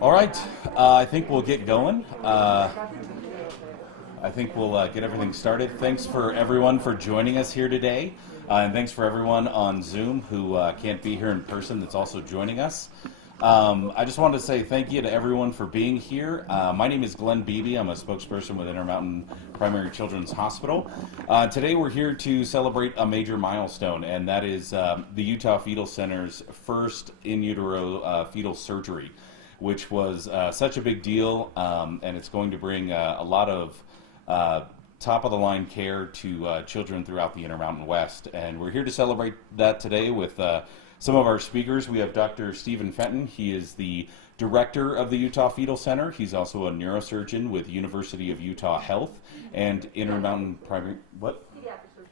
All right, I think we'll get going. I think we'll get everything started. Thanks for everyone for joining us here today, and thanks for everyone on Zoom who can't be here in person that's also joining us. I just wanted to say thank you to everyone for being here. My name is Glenn Beebe. I'm a spokesperson with Intermountain Primary Children's Hospital. Today we're here to celebrate a major milestone, and that is the Utah Fetal Center's first in-utero fetal surgery, which was such a big deal, and it's going to bring a lot of top-of-the-line care to children throughout the Intermountain West. And we're here to celebrate that today with some of our speakers. We have Dr. Stephen Fenton. He is the director of the Utah Fetal Center. He's also a neurosurgeon with University of Utah Health and Intermountain Primary, what?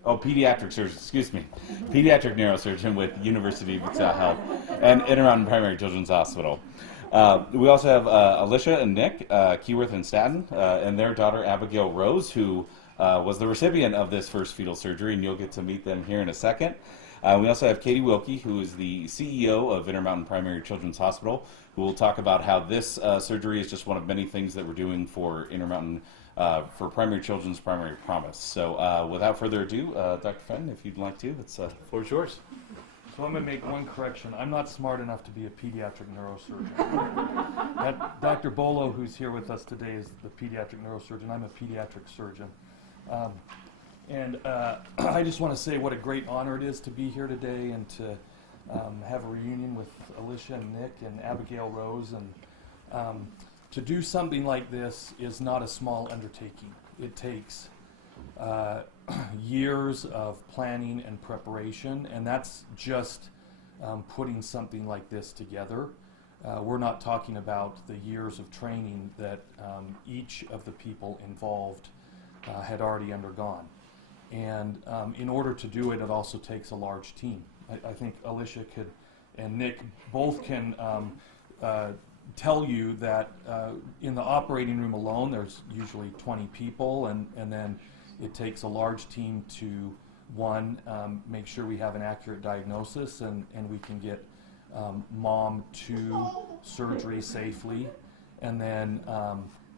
Pediatric surgeon, excuse me. Pediatric neurosurgeon with University of Utah Health and Intermountain Primary Children's Hospital. We also have Alicia and Nick, Keyworth and Staten, and their daughter Abigail Rose, who was the recipient of this first fetal surgery, and you'll get to meet them here in a second. We also have Katie Wilkie, who is the CEO of Intermountain Primary Children's Hospital, who will talk about how this surgery is just one of many things that we're doing for Intermountain, for Primary Children's Primary Promise. So without further ado, Dr. Fenton, if you'd like to, the floor is yours. So I'm going to make one correction. I'm not smart enough to be a pediatric neurosurgeon. Dr. Bolo, who's here with us today, is the pediatric neurosurgeon. I'm a pediatric surgeon. I just want to say what a great honor it is to be here today and to have a reunion with Alicia and Nick and Abigail Rose. And to do something like this is not a small undertaking. It takes years of planning and preparation, and that's just putting something like this together. We're not talking about the years of training that each of the people involved had already undergone. And in order to do it, it also takes a large team. I think Alicia and Nick both can tell you that in the operating room alone, there's usually 20 people, and then it takes a large team to, one, make sure we have an accurate diagnosis and we can get mom to surgery safely, and then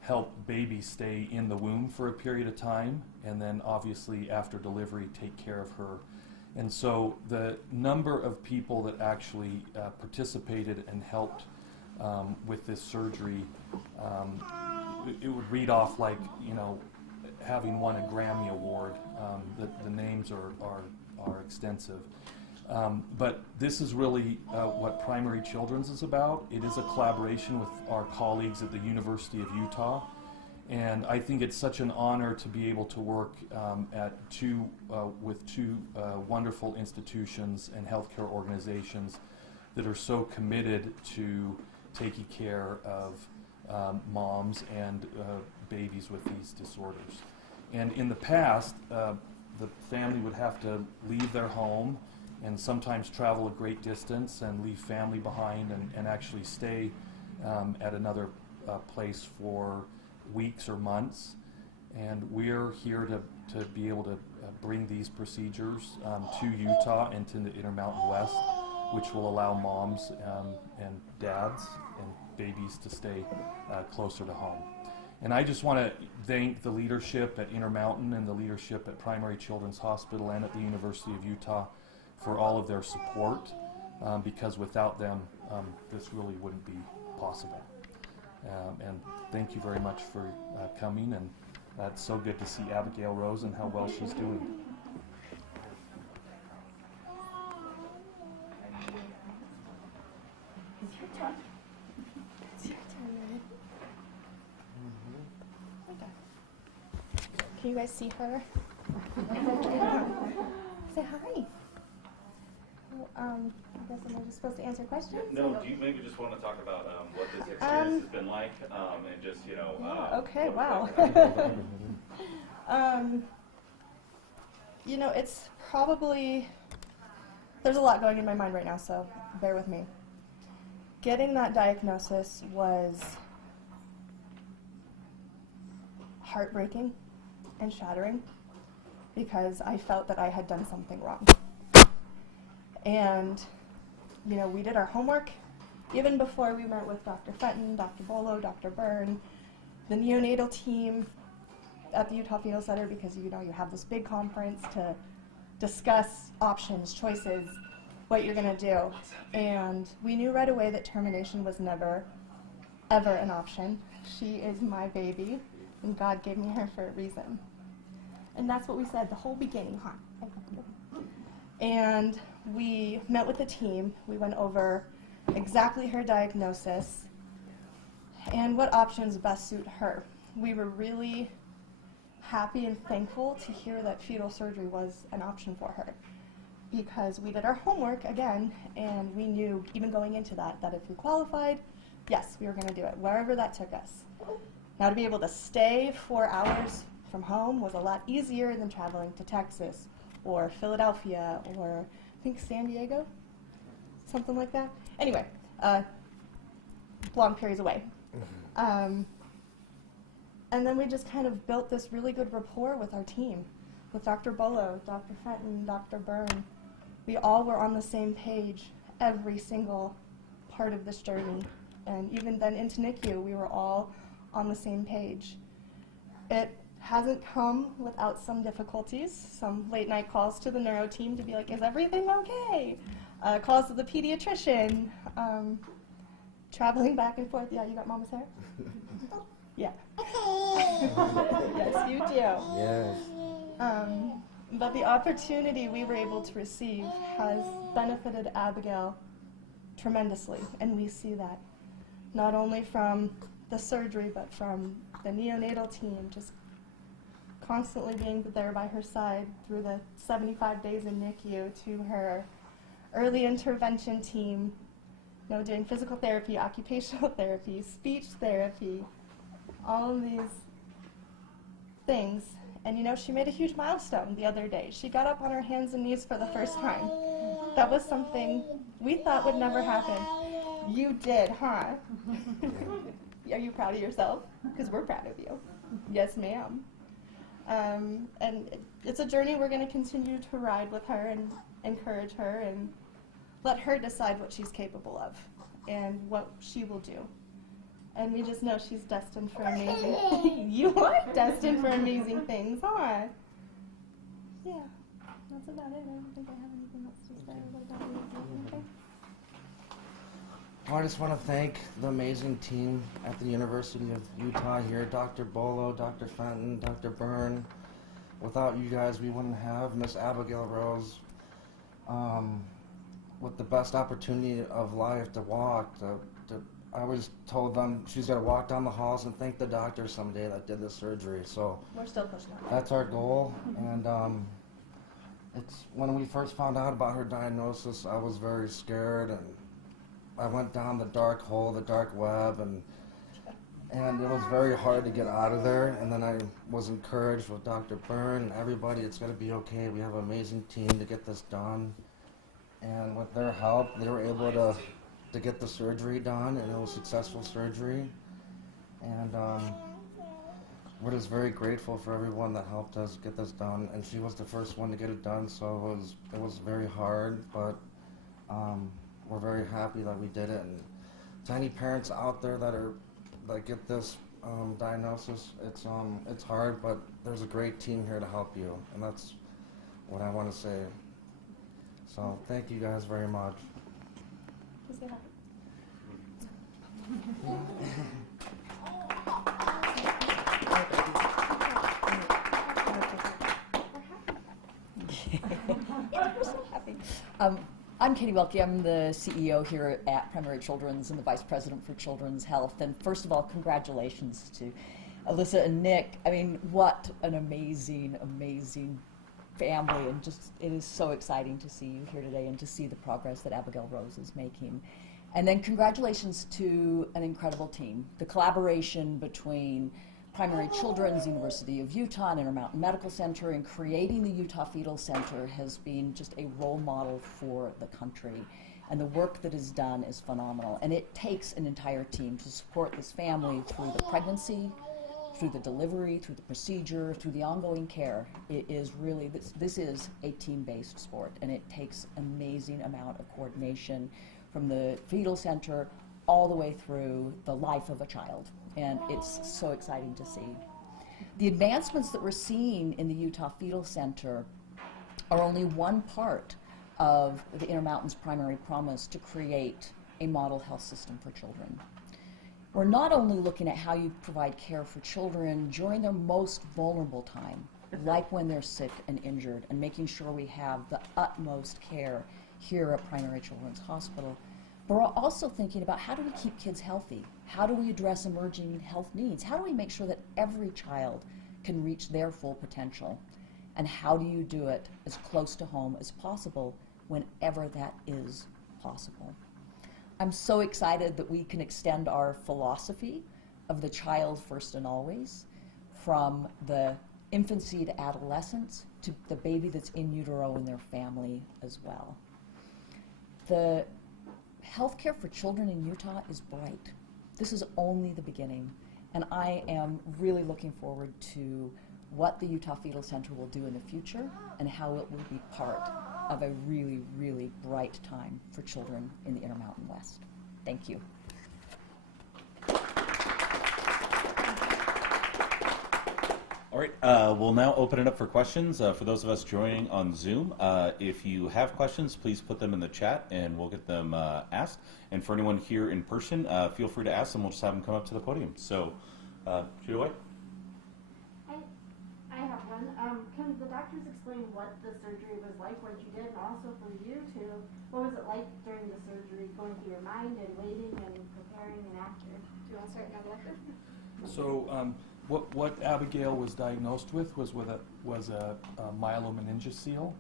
help baby stay in the womb for a period of time, and then obviously after delivery take care of her. And so the number of people that actually participated and helped with this surgery, it would read off like, having won a Grammy Award. The names are extensive. But this is really what Primary Children's is about. It is a collaboration with our colleagues at the University of Utah. And I think it's such an honor to be able to work with two wonderful institutions and healthcare organizations that are so committed to taking care of moms and babies with these disorders. And in the past, the family would have to leave their home and sometimes travel a great distance and leave family behind and actually stay at another place for weeks or months. And we're here to be able to bring these procedures to Utah and to the Intermountain West, which will allow moms and dads and babies to stay closer to home. And I just want to thank the leadership at Intermountain and the leadership at Primary Children's Hospital and at the University of Utah for all of their support, because without them, this really wouldn't be possible. And thank you very much for coming, and it's so good to see Abigail Rose and how well she's doing. It's your turn. It's your turn. Okay. Can you guys see her? Say hi. Well, I guess I'm just supposed to answer questions? No, do you maybe just want to talk about what this experience has been like, and just, okay, wow. It's probably, there's a lot going in my mind right now, so bear with me. Getting that diagnosis was heartbreaking and shattering because I felt that I had done something wrong. And, we did our homework Even before we met with Dr. Fenton, Dr. Bolo, Dr. Byrne, the neonatal team at the Utah Fetal Center, because you have this big conference to discuss options, choices, what you're going to do. And we knew right away that termination was never, ever an option. She is my baby, and God gave me her for a reason. And that's what we said the whole beginning, huh? And we met with the team. We went over exactly her diagnosis and what options best suit her. We were really happy and thankful to hear that fetal surgery was an option for her, because we did our homework again, and we knew, even going into that if we qualified, yes, we were going to do it, wherever that took us. Now, to be able to stay 4 hours from home was a lot easier than traveling to Texas or Philadelphia or I think San Diego, something like that. Anyway, long periods away. And then we just kind of built this really good rapport with our team, with Dr. Bolo, Dr. Fenton, Dr. Byrne. We all were on the same page every single part of this journey. And even then into NICU, we were all on the same page. It hasn't come without some difficulties, some late night calls to the neuro team to be like, is everything okay? Calls to the pediatrician, traveling back and forth. Yeah, you got mama's hair? Yeah. Yes, you do. Yes. But the opportunity we were able to receive has benefited Abigail tremendously, and we see that not only from the surgery, but from the neonatal team, just constantly being there by her side through the 75 days in NICU, to her early intervention team, doing physical therapy, occupational therapy, speech therapy, all of these things. And she made a huge milestone the other day. She got up on her hands and knees for the first time. That was something we thought would never happen. You did, huh? Are you proud of yourself? Because we're proud of you. Yes, ma'am. And it's a journey we're going to continue to ride with her and encourage her and let her decide what she's capable of and what she will do. And we just know she's destined for amazing things. You are destined for amazing things, huh? Yeah, that's about it. I don't think I have anything else to say about that. Okay. Well, I just want to thank the amazing team at the University of Utah here, Dr. Bolo, Dr. Fenton, Dr. Byrne. Without you guys, we wouldn't have Miss Abigail Rose with the best opportunity of life to walk. I always told them she's got to walk down the halls and thank the doctor someday that did the surgery. So We're still pushing on that. that's our goal. And it's when we first found out about her diagnosis, I was very scared, and I went down the dark hole, the dark web, and it was very hard to get out of there. And then I was encouraged with Dr. Byrne and everybody, it's going to be okay. We have an amazing team to get this done. And with their help, they were able to get the surgery done, and it was successful surgery. And we're just very grateful for everyone that helped us get this done. And she was the first one to get it done, so it was very hard, but we're very happy that we did it. And to any parents out there that get this diagnosis, it's hard, but there's a great team here to help you, and that's what I want to say. So thank you guys very much. Say hi. I'm Katie Welke. I'm the CEO here at Primary Children's and the Vice President for Children's Health. And first of all, congratulations to Alyssa and Nick. I mean, what an amazing, amazing family, and just it is so exciting to see you here today and to see the progress that Abigail Rose is making. And then congratulations to an incredible team. The collaboration between Primary Children's, University of Utah, and Intermountain Medical Center in creating the Utah Fetal Center has been just a role model for the country. And the work that is done is phenomenal. And it takes an entire team to support this family through the pregnancy, through the delivery, through the procedure, through the ongoing care. It is really, this is a team-based sport, and it takes an amazing amount of coordination from the fetal center all the way through the life of a child. And it's so exciting to see. The advancements that we're seeing in the Utah Fetal Center are only one part of the Intermountain's primary promise to create a model health system for children. We're not only looking at how you provide care for children during their most vulnerable time, like when they're sick and injured, and making sure we have the utmost care here at Primary Children's Hospital, but we're also thinking about how do we keep kids healthy? How do we address emerging health needs? How do we make sure that every child can reach their full potential? And how do you do it as close to home as possible whenever that is possible? I'm so excited that we can extend our philosophy of the child first and always, from the infancy to adolescence to the baby that's in utero and their family as well. The healthcare for children in Utah is bright. This is only the beginning, and I am really looking forward to what the Utah Fetal Center will do in the future and how it will be part of a really, really bright time for children in the Intermountain West. Thank you. All right, we'll now open it up for questions. For those of us joining on Zoom, if you have questions, please put them in the chat and we'll get them asked. And for anyone here in person, feel free to ask them. We'll just have them come up to the podium. So, shoot away. I have one. Can the doctors explain what the surgery was like, what you did, and also for you too, what was it like during the surgery, going through your mind and waiting and preparing and after? Do you want to start now, doctor? So what Abigail was diagnosed with was a myelomeningocele,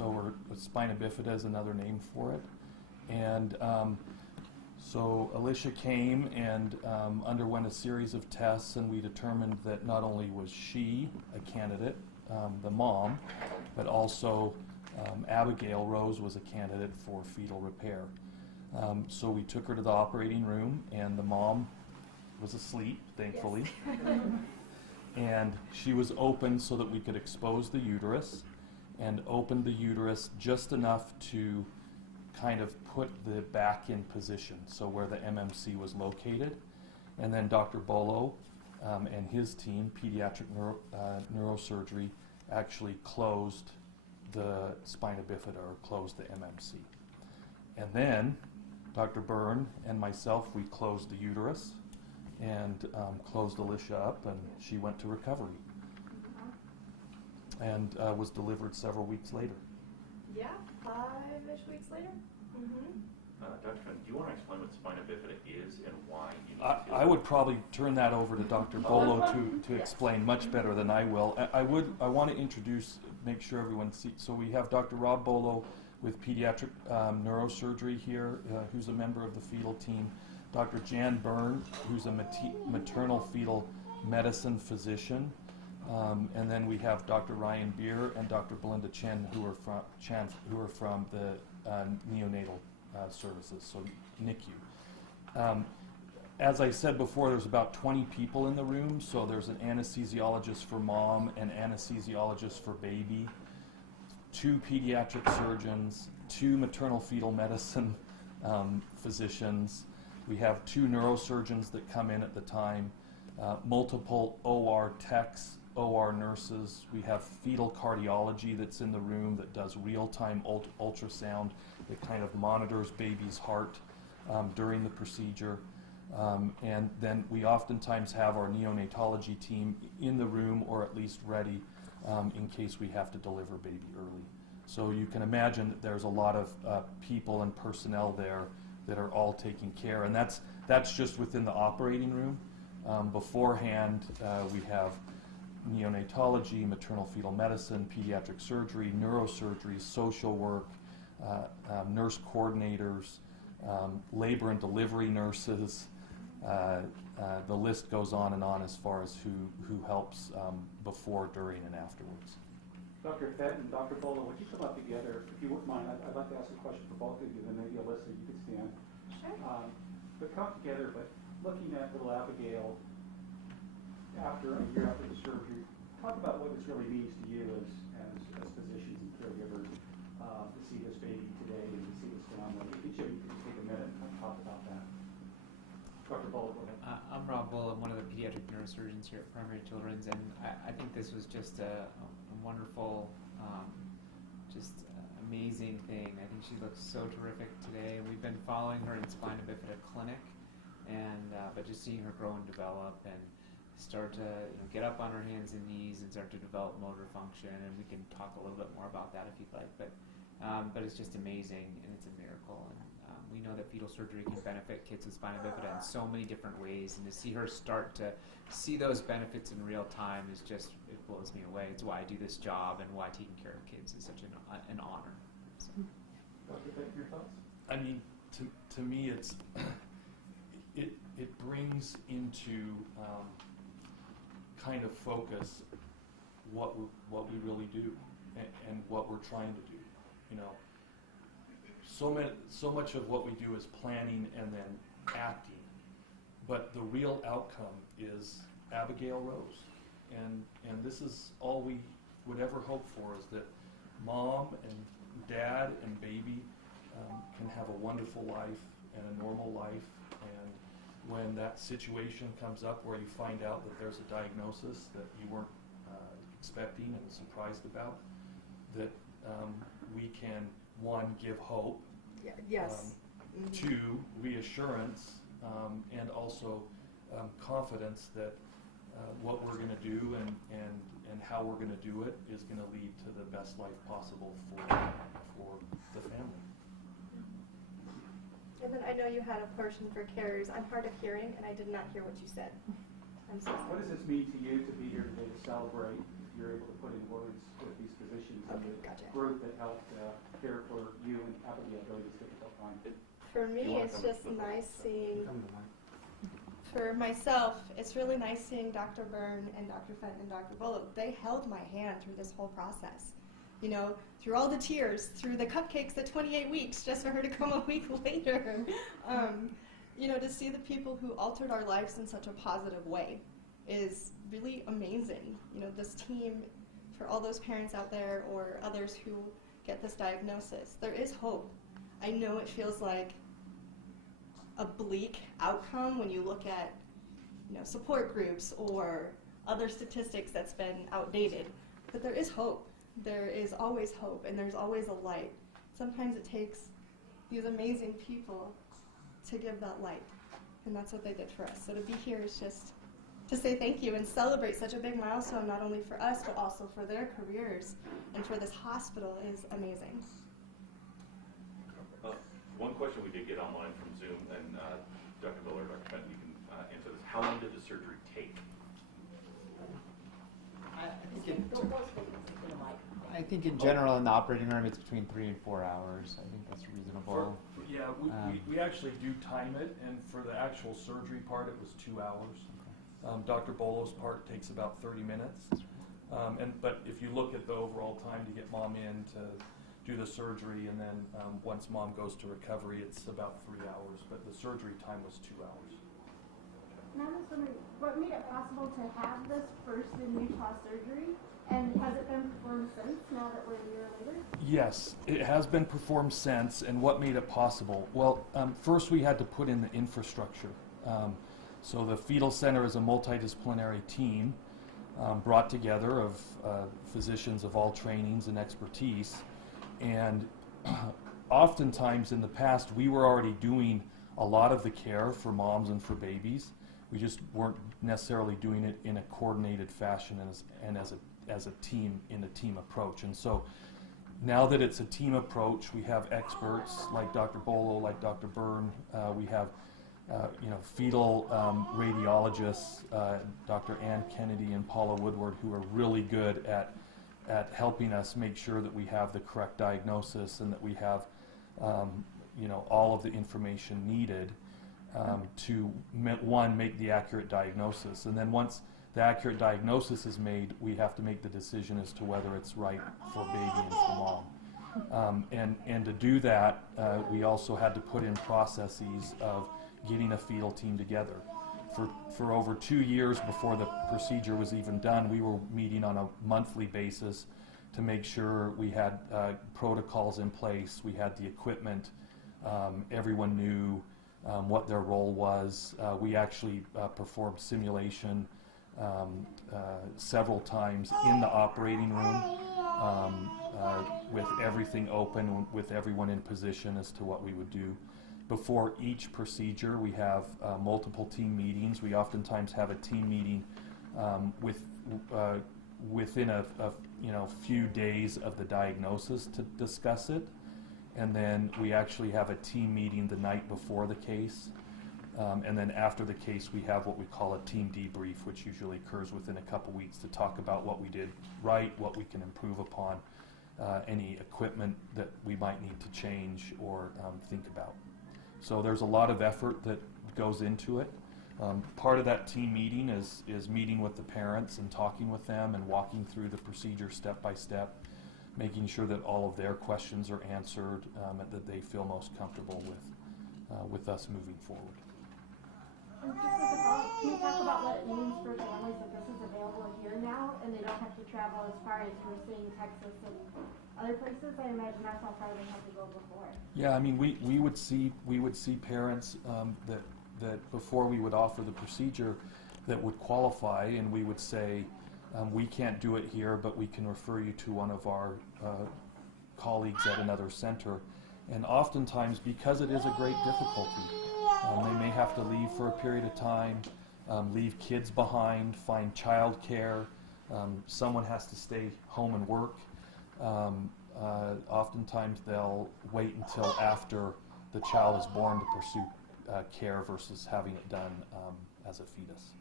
or Spina Bifida is another name for it, and so Alicia came and underwent a series of tests, and we determined that not only was she a candidate, the mom, but also Abigail Rose was a candidate for fetal repair. So we took her to the operating room, and the mom was asleep, thankfully. Yes. And she was open so that we could expose the uterus, and opened the uterus just enough to kind of put the back in position, so where the MMC was located. And then Dr. Bolo and his team, pediatric neurosurgery, actually closed the spina bifida, or closed the MMC. And then Dr. Byrne and myself, we closed the uterus and closed Alicia up, and she went to recovery and was delivered several weeks later. Yeah, 5-ish weeks later. Dr. Finn, do you want to explain what spina bifida is and why you need to? I would probably turn that over to Dr. Bolo to explain much better than I will. I want to introduce, make sure everyone sees. So we have Dr. Rob Bolo with pediatric neurosurgery here, who's a member of the fetal team. Dr. Jan Byrne, who's a maternal fetal medicine physician. And then we have Dr. Ryan Beer and Dr. Belinda Chen, who are from the neonatal services, so NICU. As I said before, there's about 20 people in the room, so there's an anesthesiologist for mom, an anesthesiologist for baby, 2 pediatric surgeons, 2 maternal fetal medicine physicians. We have 2 neurosurgeons that come in at the time, multiple OR techs, OR nurses. We have fetal cardiology that's in the room that does real-time ultrasound that kind of monitors baby's heart during the procedure. And then we oftentimes have our neonatology team in the room, or at least ready in case we have to deliver baby early. So you can imagine that there's a lot of people and personnel there that are all taking care, and that's just within the operating room. Beforehand, we have neonatology, maternal fetal medicine, pediatric surgery, neurosurgery, social work, nurse coordinators, labor and delivery nurses. The list goes on as far as who helps before, during, and afterwards. Dr. Fett and Dr. Bolo, would you come up together? If you wouldn't mind, I'd like to ask a question for both of you, then maybe Alyssa, you could stand. Sure. But come together, but looking at little Abigail after a year after the surgery, talk about what this really means to you as physicians and caregivers to see this baby today. day and you see this family. Each of you could take a minute and talk about that. Dr. Bullock, go ahead. I'm Rob Bull. I'm one of the pediatric neurosurgeons here at Primary Children's, and I think this was just a wonderful, amazing thing. I think she looks so terrific today, and we've been following her in Spina Bifida clinic, and but just seeing her grow and develop and start to get up on her hands and knees and start to develop motor function, and we can talk a little bit more about that if you'd like. But it's just amazing, and it's a miracle. And we know that fetal surgery can benefit kids with spina bifida in so many different ways, and to see her start to see those benefits in real time is just, it blows me away. It's why I do this job and why taking care of kids is such an honor. So. Dr. Beck, your thoughts? I mean, to me, it brings into kind of focus what we really do and what we're trying to do. So much of what we do is planning and then acting, but the real outcome is Abigail Rose, and this is all we would ever hope for, is that mom and dad and baby can have a wonderful life and a normal life. And when that situation comes up where you find out that there's a diagnosis that you weren't expecting and surprised about, that we can, one, give hope, Yes. two, reassurance, and also confidence that what we're going to do and how we're going to do it is going to lead to the best life possible for the family. And then I know you had a portion for carers. I'm hard of hearing, and I did not hear what you said. I'm so sorry. What does this mean to you to be here today to celebrate? You're able to put in words with these physicians and Okay, the gotcha. group that helped care for you and Abigail during this difficult time. For me, it's just nice seeing, for myself, it's really nice seeing Dr. Byrne and Dr. Fenton and Dr. Bullock. They held my hand through this whole process. Through all the tears, through the cupcakes at 28 weeks, just for her to come a week later. To see the people who altered our lives in such a positive way is really amazing. This team, for all those parents out there or others who get this diagnosis, there is hope. I know it feels like a bleak outcome when you look at support groups or other statistics that's been outdated, but there is hope. There is always hope, and there's always a light. Sometimes it takes these amazing people to give that light, and that's what they did for us. So to be here is just to say thank you and celebrate such a big milestone, not only for us, but also for their careers and for this hospital, is amazing. One question we did get online from Zoom, and Dr. Miller, Dr. Fenton, you can answer this. How long did the surgery take? I think in general in the operating room it's between 3 and 4 hours. I think that's reasonable. We actually do time it, and for the actual surgery part it was 2 hours. Dr. Bolo's part takes about 30 minutes. But if you look at the overall time to get mom in to do the surgery, and then once mom goes to recovery, it's about 3 hours. But the surgery time was 2 hours. And I'm just wondering, what made it possible to have this first in Utah surgery? And has it been performed since, now that we're a year later? Yes, it has been performed since, and what made it possible? Well, first we had to put in the infrastructure. So the Fetal Center is a multidisciplinary team brought together of physicians of all trainings and expertise, and oftentimes in the past we were already doing a lot of the care for moms and for babies. We just weren't necessarily doing it in a coordinated fashion and as a team, in a team approach. And so now that it's a team approach, we have experts like Dr. Bolo, like Dr. Byrne. We have fetal radiologists, Dr. Ann Kennedy and Paula Woodward, who are really good at helping us make sure that we have the correct diagnosis and that we have all of the information needed to, one, make the accurate diagnosis. And then once the accurate diagnosis is made, we have to make the decision as to whether it's right for baby and for mom. And to do that, we also had to put in processes of getting a fetal team together. For over 2 years before the procedure was even done, we were meeting on a monthly basis to make sure we had protocols in place, we had the equipment, everyone knew what their role was. We actually performed simulation several times in the operating room with everything open, with everyone in position as to what we would do. Before each procedure, we have multiple team meetings. We oftentimes have a team meeting within a few days of the diagnosis to discuss it, and then we actually have a team meeting the night before the case, and then after the case we have what we call a team debrief, which usually occurs within a couple weeks to talk about what we did right, what we can improve upon, any equipment that we might need to change or think about. So there's a lot of effort that goes into it. Part of that team meeting is meeting with the parents and talking with them and walking through the procedure step by step, making sure that all of their questions are answered and that they feel most comfortable with us moving forward. And just as a follow-up, can you talk about what it means for families that this is available here now and they don't have to travel as far as we're seeing Texas and other places? I imagine that's how far they had to go before. Yeah, I mean, we would see parents that before we would offer the procedure that would qualify, and we would say, we can't do it here, but we can refer you to one of our colleagues at another center. And oftentimes, because it is a great difficulty, they may have to leave for a period of time, leave kids behind, find child care, someone has to stay home and work. Oftentimes they'll wait until after the child is born to pursue care versus having it done as a fetus.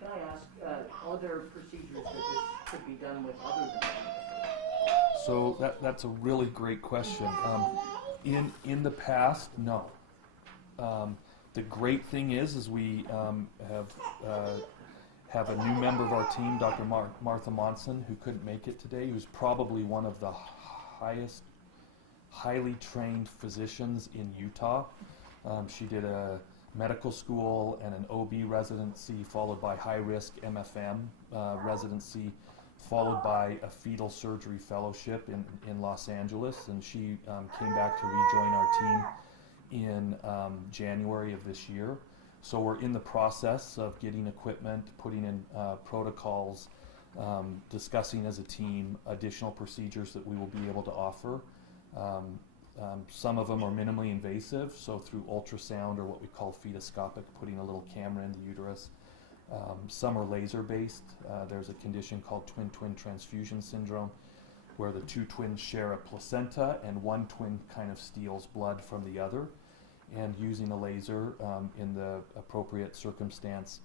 Can I ask, are there procedures that this could be done with other than that? So that's a really great question. In the past, no. The great thing is we have a new member of our team, Dr. Martha Monson, who couldn't make it today, who's probably one of the highly trained physicians in Utah. She did a medical school and an OB residency, followed by high-risk MFM residency, followed by a fetal surgery fellowship in Los Angeles, and she came back to rejoin our team in January of this year. So we're in the process of getting equipment, putting in protocols, discussing as a team additional procedures that we will be able to offer. Some of them are minimally invasive, so through ultrasound or what we call fetoscopic, putting a little camera in the uterus. Some are laser-based. There's a condition called twin-twin transfusion syndrome, where the two twins share a placenta and one twin kind of steals blood from the other. And using a laser in the appropriate circumstance,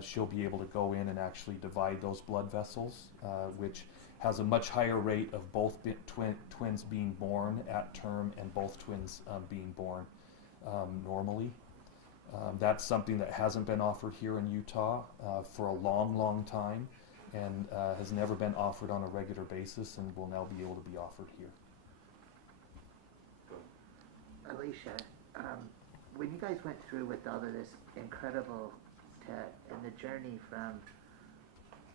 she'll be able to go in and actually divide those blood vessels, which has a much higher rate of both twins being born at term and both twins being born normally. That's something that hasn't been offered here in Utah for a long, long time, and has never been offered on a regular basis, and will now be able to be offered here. Alicia, when you guys went through with all of this incredible tech and the journey from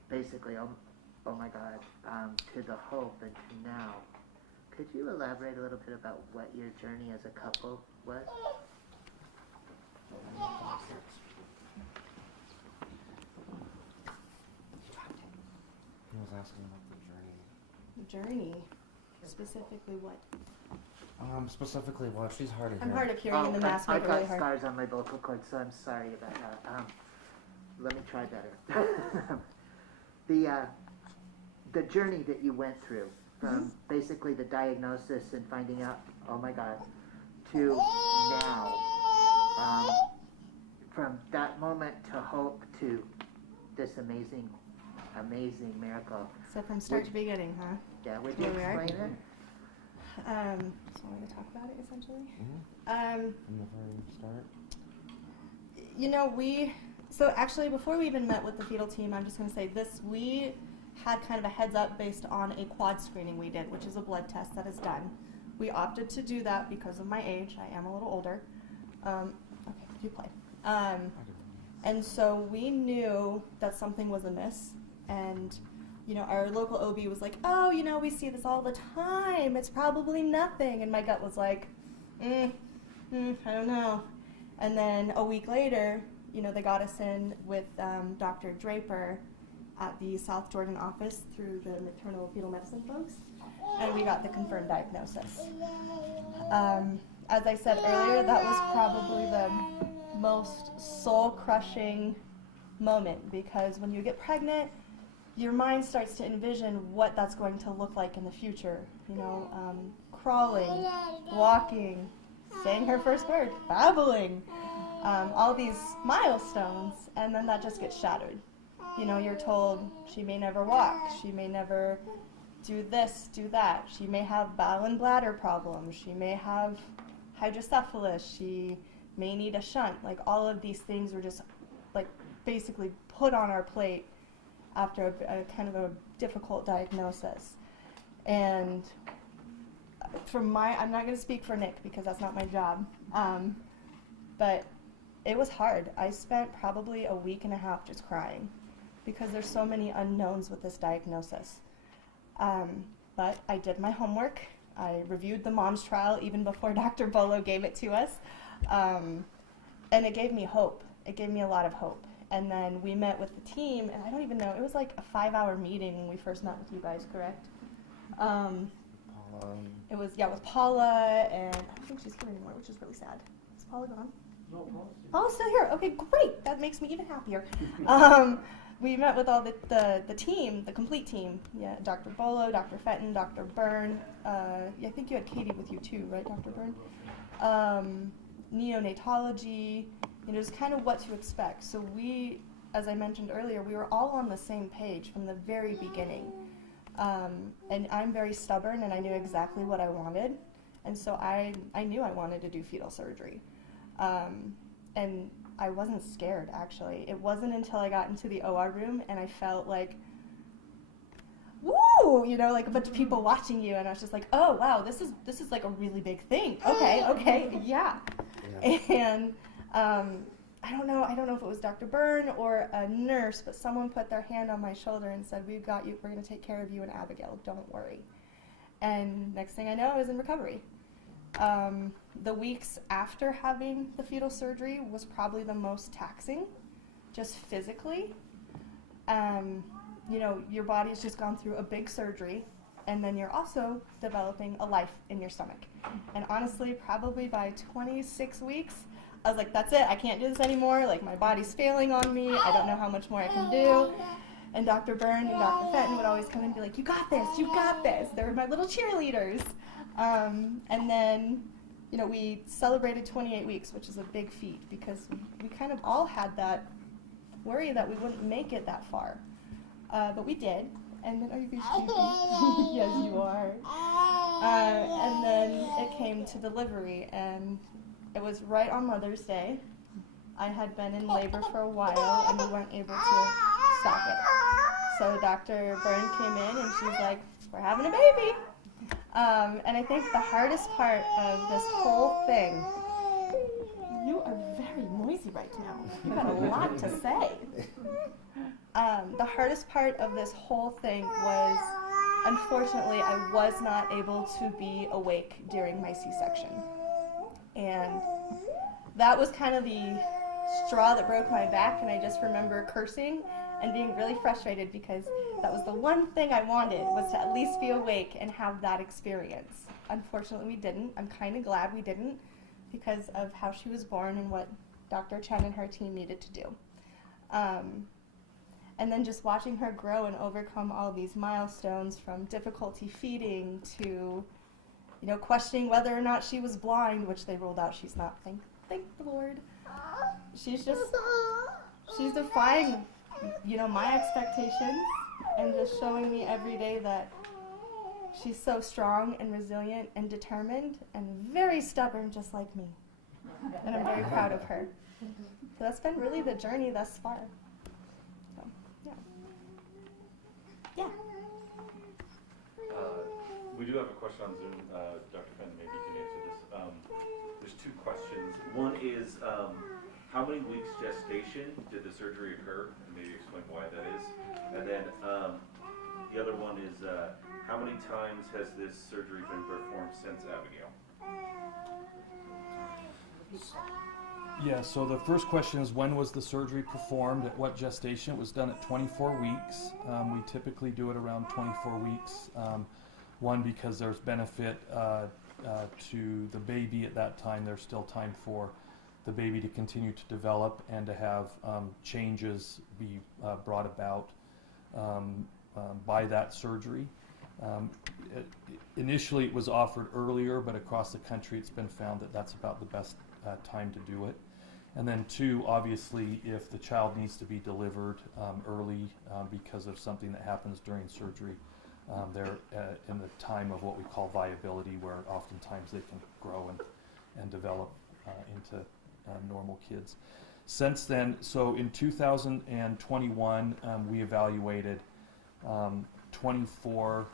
basically, oh my God, to the hope and to now, could you elaborate a little bit about what your journey as a couple was? He was asking about the journey. Journey? Specifically what? Specifically what? She's hard of I'm hearing. hard of hearing, and the mask I've make it got really hard. scars on my vocal cords, so I'm sorry about that. Let me try better. The journey that you went through, from basically the diagnosis and finding out, oh my God, to now, from that moment to hope to this amazing miracle. So from start to beginning, huh? Yeah, would you Here we are. explain it? So I'm going to talk about it, essentially. From the very start? You know, so actually before we even met with the fetal team, I'm just going to say this, we had kind of a heads up based on a quad screening we did, which is a blood test that is done. We opted to do that because of my age. I am a little older. Okay, you play. And so we knew that something was amiss, and our local OB was like, oh, we see this all the time. It's probably nothing. And my gut was like, I don't know. And then a week later, they got us in with Dr. Draper at the South Jordan office through the maternal fetal medicine folks, and we got the confirmed diagnosis. As I said earlier, that was probably the most soul-crushing moment, because when you get pregnant, your mind starts to envision what that's going to look like in the future. Crawling, walking, saying her first word, babbling, all these milestones, and then that just gets shattered. You're told she may never walk, she may never do this, do that, she may have bowel and bladder problems, she may have hydrocephalus, she may need a shunt. Like, all of these things were just basically put on our plate after a kind of a difficult diagnosis. And I'm not going to speak for Nick because that's not my job, but it was hard. I spent probably a week and a half just crying because there's so many unknowns with this diagnosis. But I did my homework. I reviewed the mom's trial even before Dr. Bolo gave it to us. And it gave me hope. It gave me a lot of hope. And then we met with the team, and I don't even know, it was like a 5-hour meeting when we first met with you guys, correct? It was, with Paula, and I don't think she's here anymore, which is really sad. Is Paula gone? No, Paula's still here. Okay, great. That makes me even happier. We met with all the team, the complete team. Yeah, Dr. Bolo, Dr. Fenton, Dr. Byrne. I think you had Katie with you too, right, Dr. Byrne? Neonatology, just kind of what to expect. So we, as I mentioned earlier, we were all on the same page from the very beginning. And I'm very stubborn, and I knew exactly what I wanted. And so I knew I wanted to do fetal surgery. And I wasn't scared, actually. It wasn't until I got into the OR room and I felt like, woo, like a bunch of people watching you, and I was just like, oh wow, this is like a really big thing. Okay, yeah. And I don't know if it was Dr. Byrne or a nurse, but someone put their hand on my shoulder and said, we've got you, we're gonna take care of you and Abigail, don't worry. And next thing I know, I was in recovery. The weeks after having the fetal surgery was probably the most taxing, just physically. Your body's just gone through a big surgery, and then you're also developing a life in your stomach. And honestly, probably by 26 weeks, I was like, that's it, I can't do this anymore. Like, my body's failing on me, I don't know how much more I can do. And Dr. Byrne and Dr. Fenton would always come in and be like, you got this, you got this. They were my little cheerleaders. And then, we celebrated 28 weeks, which is a big feat because we kind of all had that worry that we wouldn't make it that far. But we did. And then, are you being stupid? Yes, you are. And then it came to delivery, and it was right on Mother's Day. I had been in labor for a while, and we weren't able to stop it. So Dr. Byrne came in, and she's like, we're having a baby. And I think the hardest part of this whole thing, you are very noisy right now. You've got a lot to say. The hardest part of this whole thing was, unfortunately, I was not able to be awake during my C-section. And that was kind of the straw that broke my back, and I just remember cursing and being really frustrated because that was the one thing I wanted, was to at least be awake and have that experience. Unfortunately, we didn't. I'm kind of glad we didn't because of how she was born and what Dr. Chen and her team needed to do. And then just watching her grow and overcome all these milestones, from difficulty feeding to, questioning whether or not she was blind, which they ruled out she's not, thank the Lord. She's defying, my expectations and just showing me every day that she's so strong and resilient and determined and very stubborn, just like me. And I'm very proud of her. So that's been really the journey thus far. So, yeah. Yeah. We do have a question on Zoom. Dr. Fenton, maybe you can answer this. There's two questions. One is, how many weeks gestation did the surgery occur? And maybe explain why that is. And then, the other one is, how many times has this surgery been performed since Abigail? Yeah, so the first question is, when was the surgery performed, at what gestation? It was done at 24 weeks. We typically do it around 24 weeks. One, because there's benefit to the baby at that time. There's still time for the baby to continue to develop and to have changes be brought about by that surgery. Initially it was offered earlier, but across the country it's been found that that's about the best time to do it. And then two, obviously, if the child needs to be delivered early because of something that happens during surgery, they're in the time of what we call viability, where oftentimes they can grow and develop into normal kids. Since then, so in 2021, we evaluated 24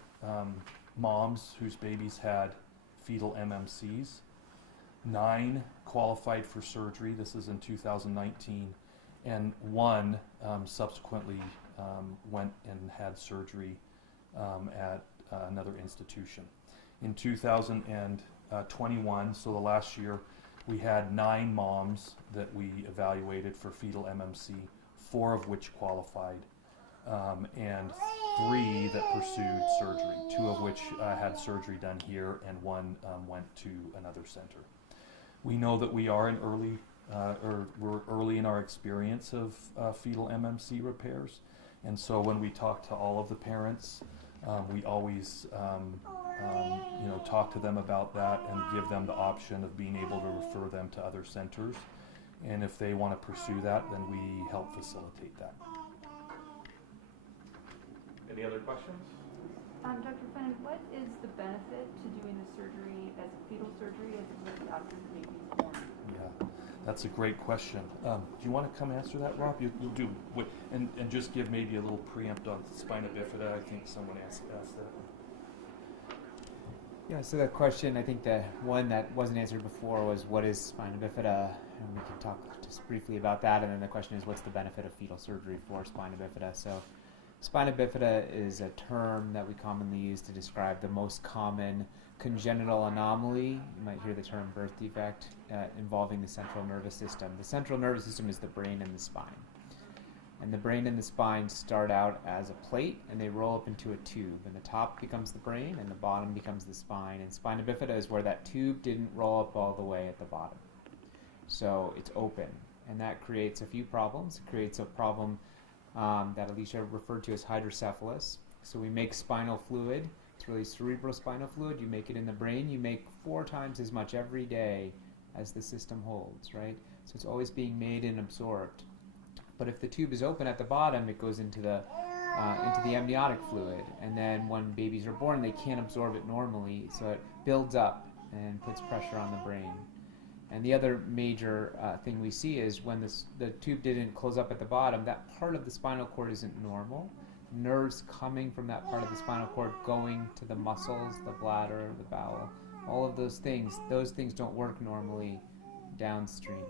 moms whose babies had fetal MMCs. 9 qualified for surgery. This is in 2019, and 1 subsequently went and had surgery at another institution. In 2021, so the last year, we had 9 moms that we evaluated for fetal MMC, 4 of which qualified, and 3 that pursued surgery, 2 of which had surgery done here, and 1 went to another center. We know that we are we're early in our experience of fetal MMC repairs, and so when we talk to all of the parents, we always talk to them about that and give them the option of being able to refer them to other centers, and if they want to pursue that, then we help facilitate that. Any other questions? Dr. Fenn, what is the benefit to doing the surgery as a fetal surgery as opposed to after the baby's born? Yeah, that's a great question. Do you want to come answer that, Rob? You'll do, and just give maybe a little preempt on spina bifida. I think someone asked that. Yeah, so the question, I think the one that wasn't answered before was, what is spina bifida? And we can talk just briefly about that. And then the question is, what's the benefit of fetal surgery for spina bifida? So spina bifida is a term that we commonly use to describe the most common congenital anomaly. You might hear the term birth defect involving the central nervous system. The central nervous system is the brain and the spine. And the brain and the spine start out as a plate, and they roll up into a tube. And the top becomes the brain, and the bottom becomes the spine. And spina bifida is where that tube didn't roll up all the way at the bottom. So it's open, and that creates a few problems. It creates a problem that Alicia referred to as hydrocephalus. So we make spinal fluid. It's really cerebrospinal fluid. You make it in the brain. You make 4 times as much every day as the system holds, right? So it's always being made and absorbed. But if the tube is open at the bottom, it goes into the amniotic fluid. And then when babies are born, they can't absorb it normally. So it builds up and puts pressure on the brain. And the other major thing we see is when the tube didn't close up at the bottom, that part of the spinal cord isn't normal. Nerves coming from that part of the spinal cord going to the muscles, the bladder, the bowel, all of those things don't work normally downstream.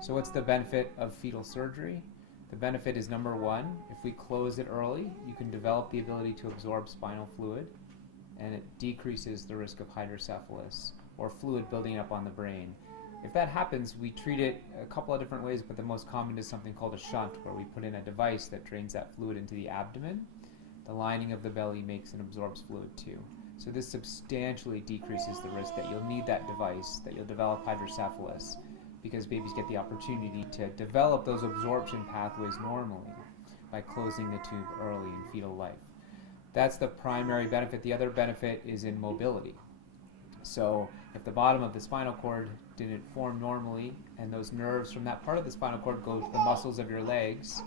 So what's the benefit of fetal surgery? The benefit is, number 1, if we close it early, you can develop the ability to absorb spinal fluid, and it decreases the risk of hydrocephalus or fluid building up on the brain. If that happens, we treat it a couple of different ways, but the most common is something called a shunt, where we put in a device that drains that fluid into the abdomen. The lining of the belly makes and absorbs fluid too. So this substantially decreases the risk that you'll need that device, that you'll develop hydrocephalus, because babies get the opportunity to develop those absorption pathways normally by closing the tube early in fetal life. That's the primary benefit. The other benefit is in mobility. So if the bottom of the spinal cord didn't form normally, and those nerves from that part of the spinal cord go to the muscles of your legs,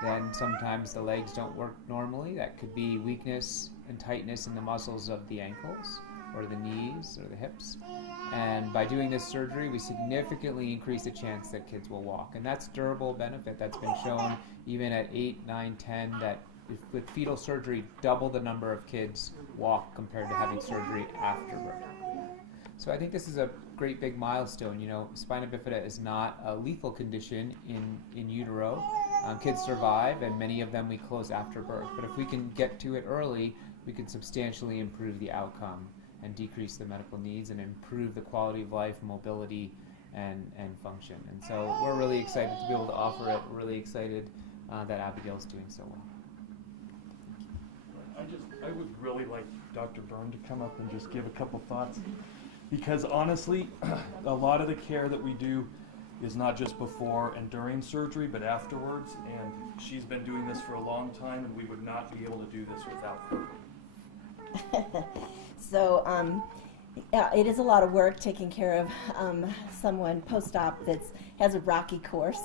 then sometimes the legs don't work normally. That could be weakness and tightness in the muscles of the ankles or the knees or the hips. And by doing this surgery, we significantly increase the chance that kids will walk. And that's durable benefit. That's been shown even at 8, 9, 10, that with fetal surgery, double the number of kids walk compared to having surgery after birth. So I think this is a great big milestone. You know, spina bifida is not a lethal condition in utero. Kids survive, and many of them we close after birth. But if we can get to it early, we can substantially improve the outcome and decrease the medical needs and improve the quality of life, mobility, and function. And so we're really excited to be able to offer it. We're really excited that Abigail's doing so well. I would really like Dr. Byrne to come up and just give a couple thoughts, because honestly, a lot of the care that we do is not just before and during surgery, but afterwards, and she's been doing this for a long time, and we would not be able to do this without her. So, it is a lot of work taking care of someone post-op that has a rocky course.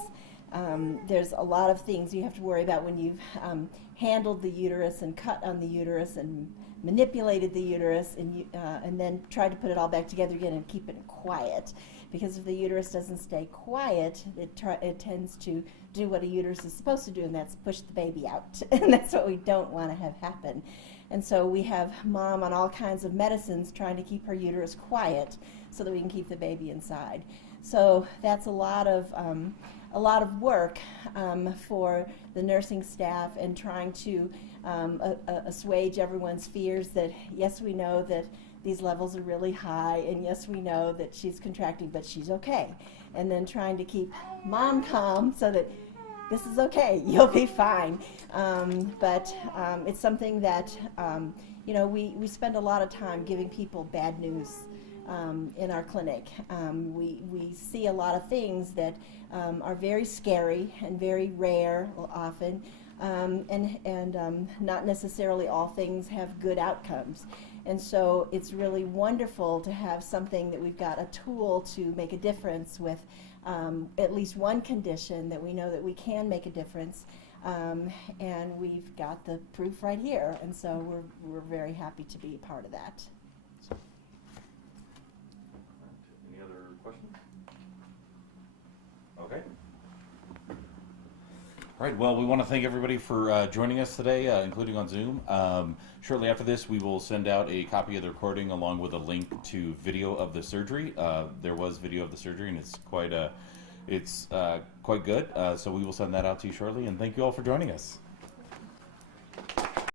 There's a lot of things you have to worry about when you've handled the uterus and cut on the uterus and manipulated the uterus and then tried to put it all back together again and keep it quiet. Because if the uterus doesn't stay quiet, it tends to do what a uterus is supposed to do, and that's push the baby out. And that's what we don't want to have happen. And so we have mom on all kinds of medicines trying to keep her uterus quiet so that we can keep the baby inside. So that's a lot of work for the nursing staff, and trying to assuage everyone's fears that, yes, we know that these levels are really high, and yes, we know that she's contracting, but she's okay. And then trying to keep mom calm so that this is okay, you'll be fine. But it's something that, we spend a lot of time giving people bad news in our clinic. We see a lot of things that are very scary and very rare often, and not necessarily all things have good outcomes. And so it's really wonderful to have something that we've got a tool to make a difference with at least one condition that we know that we can make a difference. And we've got the proof right here. And so we're very happy to be a part of that. Any other questions? Okay. All right, well, we want to thank everybody for joining us today, including on Zoom. Shortly after this, we will send out a copy of the recording along with a link to video of the surgery. There was video of the surgery, and it's quite good. So we will send that out to you shortly, and thank you all for joining us.